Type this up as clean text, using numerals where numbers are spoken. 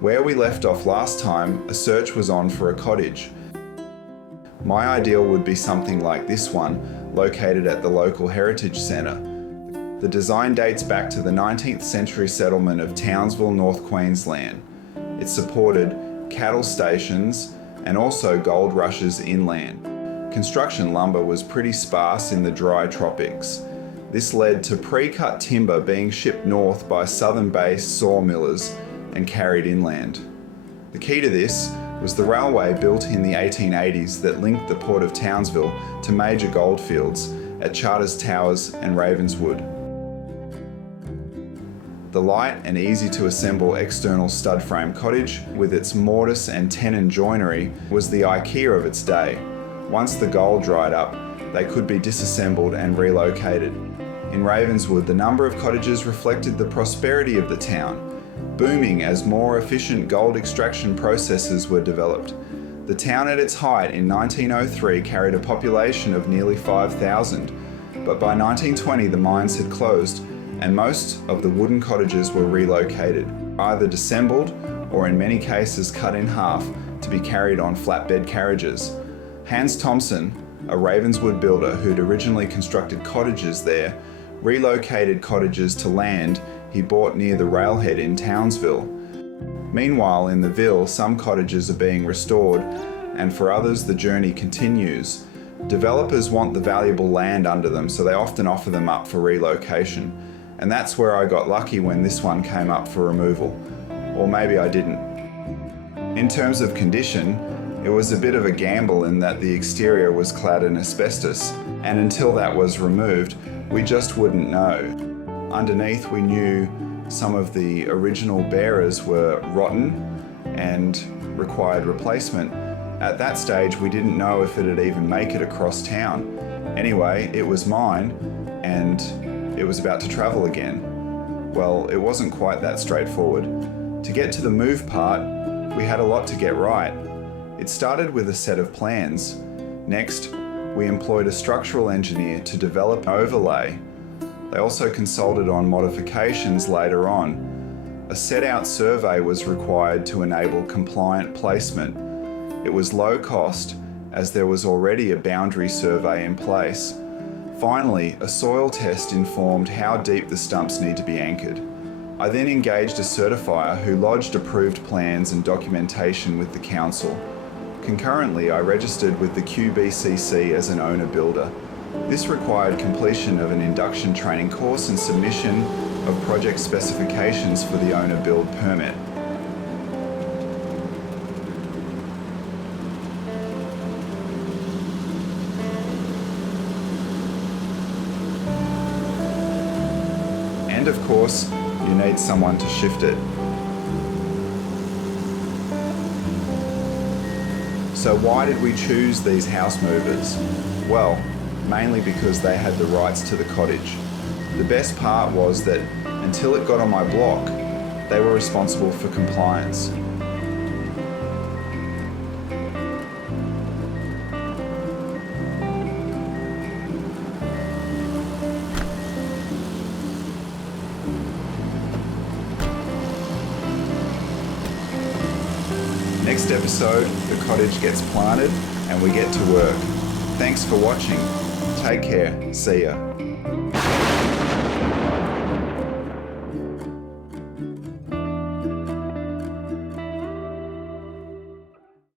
Where we left off last time, a search was on for a cottage. My ideal would be something like this one, located at the local heritage centre. The design dates back to the 19th century settlement of Townsville, North Queensland. It supported cattle stations and also gold rushes inland. Construction lumber was pretty sparse in the dry tropics. This led to pre-cut timber being shipped north by southern-based sawmillers and carried inland. The key to this was the railway built in the 1880s that linked the port of Townsville to major goldfields at Charters Towers and Ravenswood. The light and easy to assemble external stud frame cottage with its mortise and tenon joinery was the IKEA of its day. Once the gold dried up, they could be disassembled and relocated. In Ravenswood, the number of cottages reflected the prosperity of the town, booming as more efficient gold extraction processes were developed. The town at its height in 1903 carried a population of nearly 5,000, but by 1920 the mines had closed and most of the wooden cottages were relocated, either disassembled or in many cases cut in half to be carried on flatbed carriages. Hans Thompson, a Ravenswood builder who'd originally constructed cottages there, relocated cottages to land he bought near the railhead in Townsville. Meanwhile, in the Ville, some cottages are being restored, and for others the journey continues. Developers want the valuable land under them, so they often offer them up for relocation. And that's where I got lucky when this one came up for removal. Or maybe I didn't. In terms of condition, it was a bit of a gamble in that the exterior was clad in asbestos, and until that was removed, we just wouldn't know. Underneath, we knew some of the original bearers were rotten and required replacement. At that stage, we didn't know if it'd even make it across town. Anyway, it was mine, and it was about to travel again. Well, it wasn't quite that straightforward. To get to the move part, we had a lot to get right. It started with a set of plans. Next, we employed a structural engineer to develop an overlay. They also consulted on modifications later on. A set-out survey was required to enable compliant placement. It was low cost, as there was already a boundary survey in place. Finally, a soil test informed how deep the stumps need to be anchored. I then engaged a certifier who lodged approved plans and documentation with the council. Concurrently, I registered with the QBCC as an owner-builder. This required completion of an induction training course and submission of project specifications for the owner-build permit. And of course, you need someone to shift it. So why did we choose these house movers? Well, mainly because they had the rights to the cottage. The best part was that until it got on my block, they were responsible for compliance. Next episode, the cottage gets planted and we get to work. Thanks for watching. Take care. See ya.